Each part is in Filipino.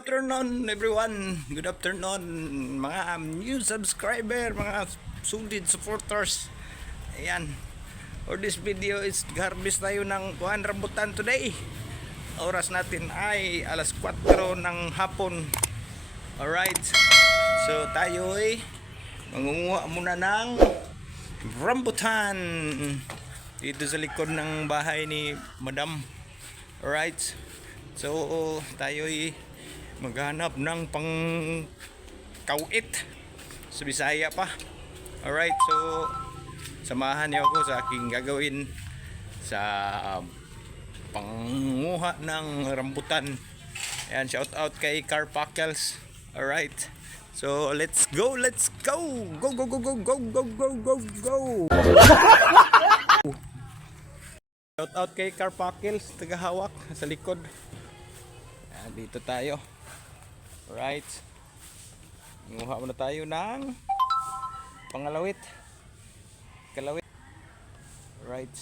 Afternoon everyone, good afternoon mga new subscriber, mga solid supporters. Ayan, for this video is harvest tayo ng kuhan rambutan today. Oras natin ay alas 4 ng hapon. Alright, so tayo ay mangunguha muna ng rambutan dito sa likod ng bahay ni Madam. Alright, so tayo ay maghanap ng pang kauit sa Bisaya pa. Alright, so samahan niyo ako sa aking gagawin sa panguha ng rambutan. Ayan, shout out kay Carpackels. Alright, so let's go, let's go. Go, go, go, go, go, go, go, go, go. Shout out kay Carpackels, tagahawak sa likod. Ayan, dito tayo. Right. Nguha muna tayo ng pangalawit. Kalawit. Right.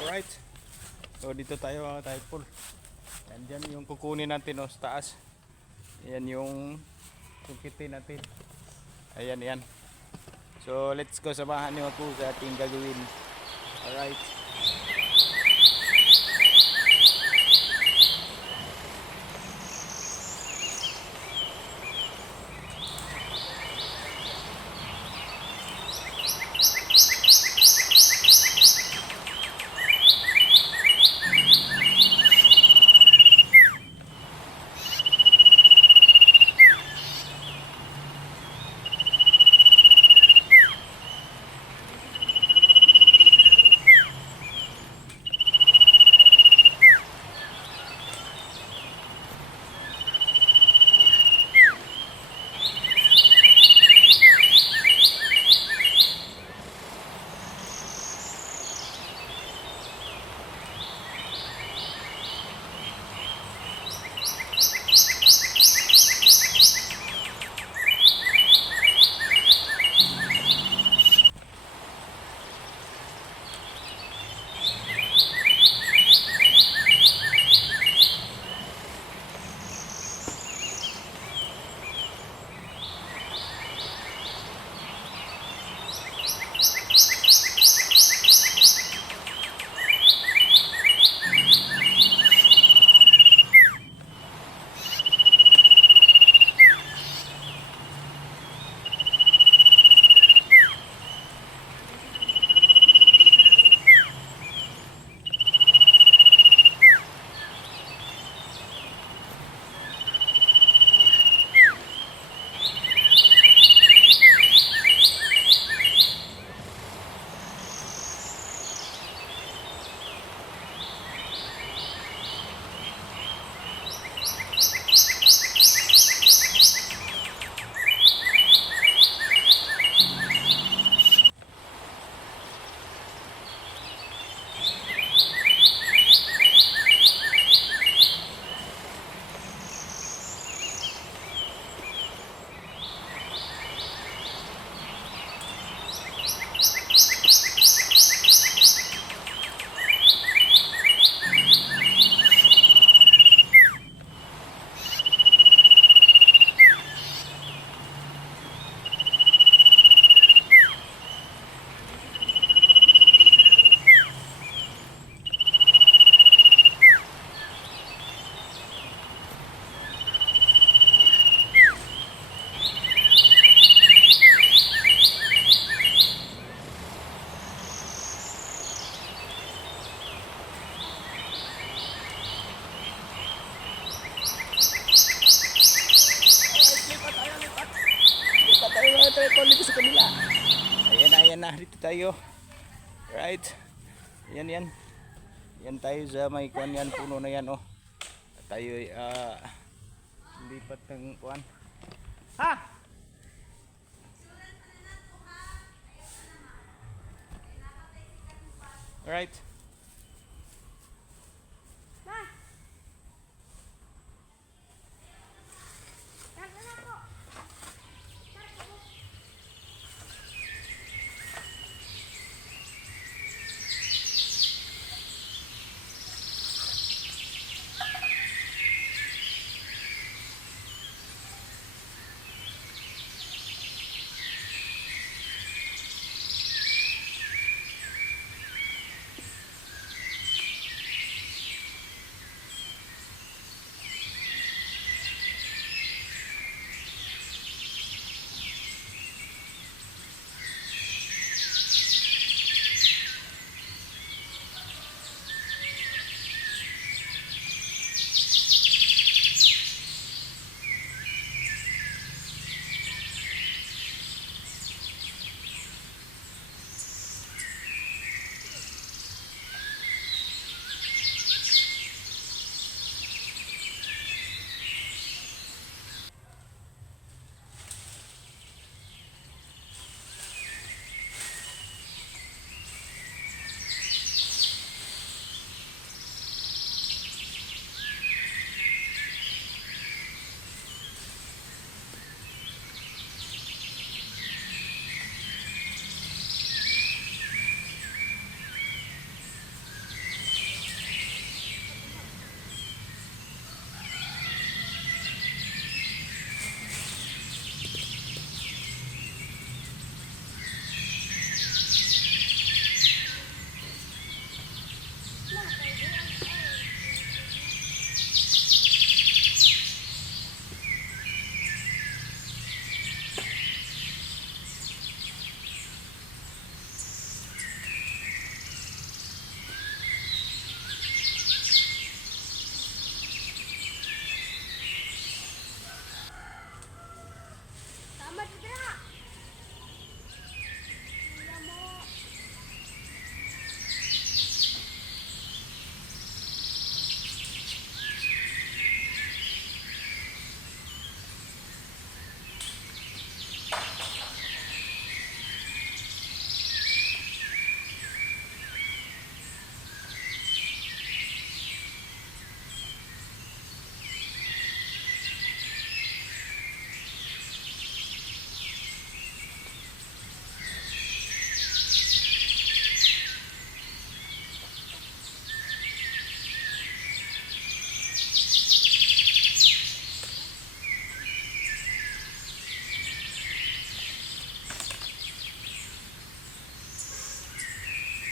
Alright, so dito tayo mga typhoon. Yan dyan yung kukunin natin o sa taas. Ayan yung kukitin natin. Ayan yan. So let's go, samahan niyo ako sa ating gagawin. Alright. tripod dito sa kanila. Ayan na, dito tayo. Right. Yan. Yan tayo sa may kuan yan, puno na yan oh. Tayo lipat ng kuan. Ha? Alright.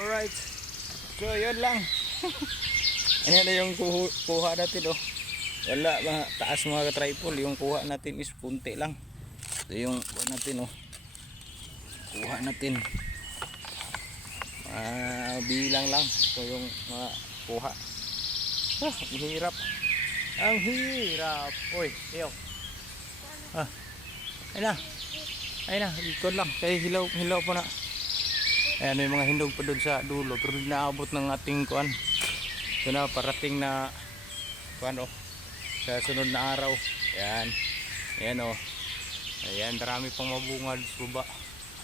Alright. So, yun lang. Ayan na yung kuha natin oh. Wala, taas mga ka-tripod. Yung kuha natin is punti lang. Ito yung kuha natin oh. Kuha natin. Bilang lang. Ito yung mga kuha. Ang hirap. Ang hirap. Uy, iyo. Ayun na, ikon lang. Kaya hilaw po na. Ayan, may mga hindog pa doon sa dulo. Pero naabot ng ating kuan. Ito na, parating na kuan oh. Sa sunod na araw. Ayan. Ayan oh. Ayan, marami pang mabungad sa baba.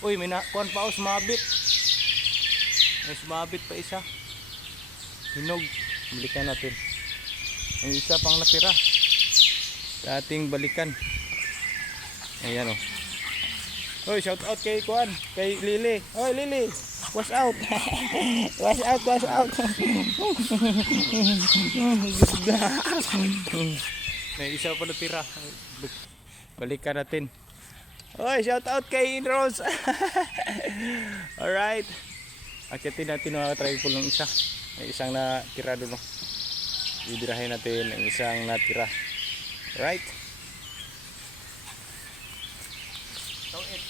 Uy, may kuan pa oh, sumabit. May sumabit pa isa. Hinog. Balikan natin. Ang isa pang natira. Sa ating balikan. Ayan oh. Oy, shout out kay Kuan, kay Lily. Oy, Lily. Watch out. Watch out. May isa pa natira. Balikan natin. Oy, shout out kay Rose. Alright. Akitin natin mga tripod ng isa. May isang natira doon. Ibirahin natin ang isang natira. Alright. So it.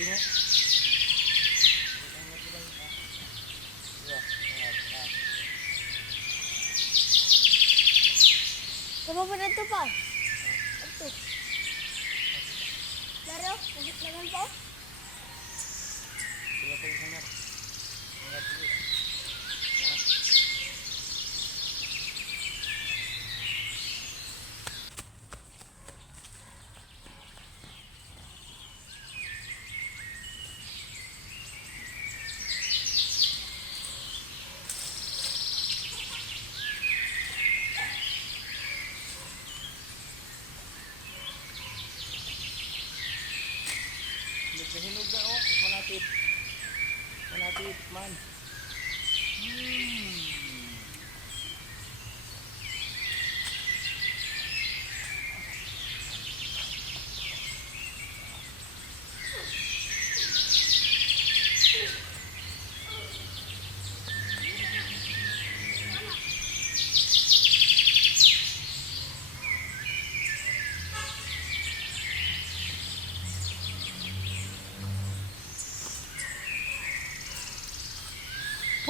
bingo. Sama pa na ito pa. Ito. Laro, nagit naman po. Sila pa yung hanap. Hanap dito. Nagkahinog na oh, manatid. Manatid, man.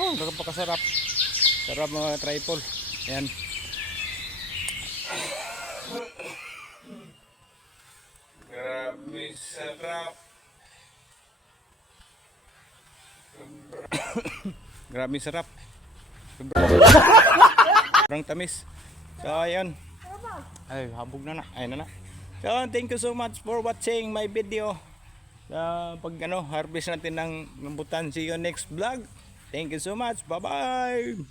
Oh, napakasarap. Sarap mga tripod. Ayan. Grabe sarap. Grabe sarap. Sobrang tamis. So ayun. Ay, habog na na. Ayun na na. So thank you so much for watching my video. Pag harvest natin ng rambutan. See you next vlog. Thank you so much. Bye-bye.